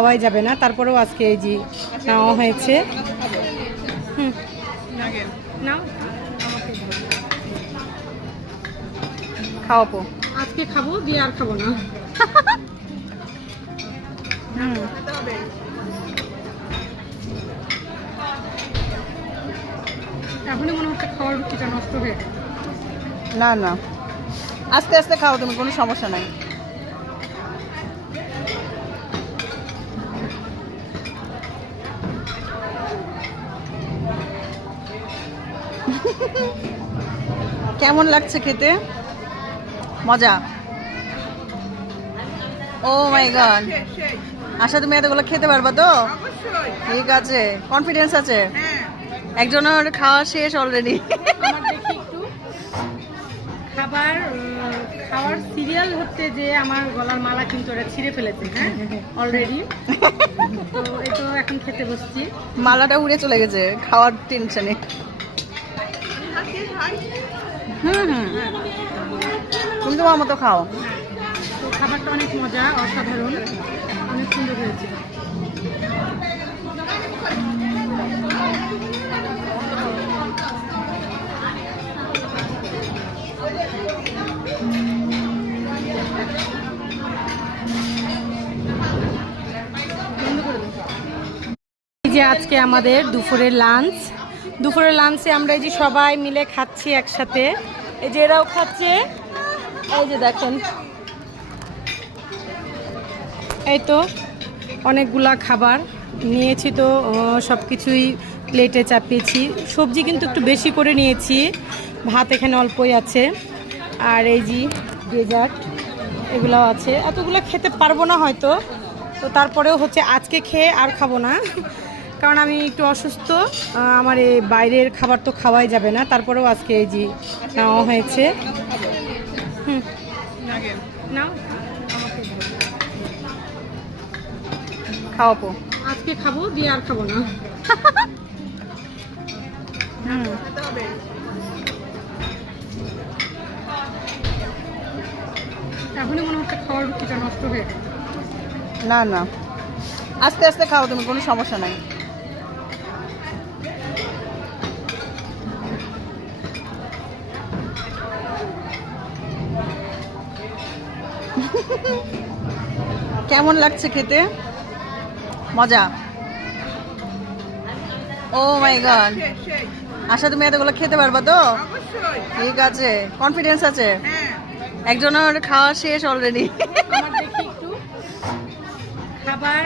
খাওয়াই যাবে না, তারপরেও আজকে এই যে নেওয়া হয়েছে। নাও খাওয়াবো, আজকে খাবো দিয়ে আর খাবো না। এখনই মনে হচ্ছে খাওয়ার রুচিটা নষ্ট হয়ে গেছে। না না, আস্তে আস্তে খাও, তুমি, কোনো সমস্যা নাই। কেমন লাগছে খেতে? মজা? ও মাই গড, আশা তুমি এতগুলো খেতে পারবা তো? ঠিক আছে, কনফিডেন্স আছে? একজনের খাওয়া শেষ অলরেডি। আমার দেখি একটু খাওয়ার সিরিয়াল হচ্ছে যে আমার গলার মালা কিন্তু ওরা ছিঁড়ে ফেলেছে, হ্যাঁ অলরেডি। তো এই তো এখন খেতে বসছি। মালাটা উড়ে চলে গেছে খাওয়ার টেনশনে। তুমি তোমার মতো খাও। তো খাবারটা অনেক মজা, অসাধারণ, অনেক সুন্দর হয়েছে। এই যে আজকে আমাদের দুপুরের লাঞ্চে আমরা এই যে সবাই মিলে খাচ্ছি একসাথে। এই যে এরাও খাচ্ছে, এই যে দেখেন, এই তো অনেকগুলা খাবার নিয়েছি। তো সব কিছুই প্লেটে চাপিয়েছি। সবজি কিন্তু একটু বেশি করে নিয়েছি, ভাত এখানে অল্পই আছে, আর এই যে ডেজার্ট এগুলোও আছে। এতগুলো খেতে পারবো না হয়তো, তো তারপরেও হচ্ছে আজকে খেয়ে আর খাবো না, কারণ আমি একটু অসুস্থ। আমার এই বাইরের খাবার তো খাওয়াই যাবে না, তারপরেও আজকে এই যে নেওয়া হয়েছে। নাও খাওয়াবো, আজকে খাবো দিয়ে আর খাবো না। এখনই মনে হচ্ছে খাওয়ার রুচিটা নষ্ট হয়ে গেছে। না না, আস্তে আস্তে খাও, তুমি, কোনো সমস্যা নাই। কেমন লাগছে খেতে? মজা? ও মাই গড, আশা তুমি এতগুলো খেতে পারবা তো? ঠিক আছে, কনফিডেন্স আছে? একজনের খাওয়া শেষ অলরেডি। আমার দেখি একটু খাবার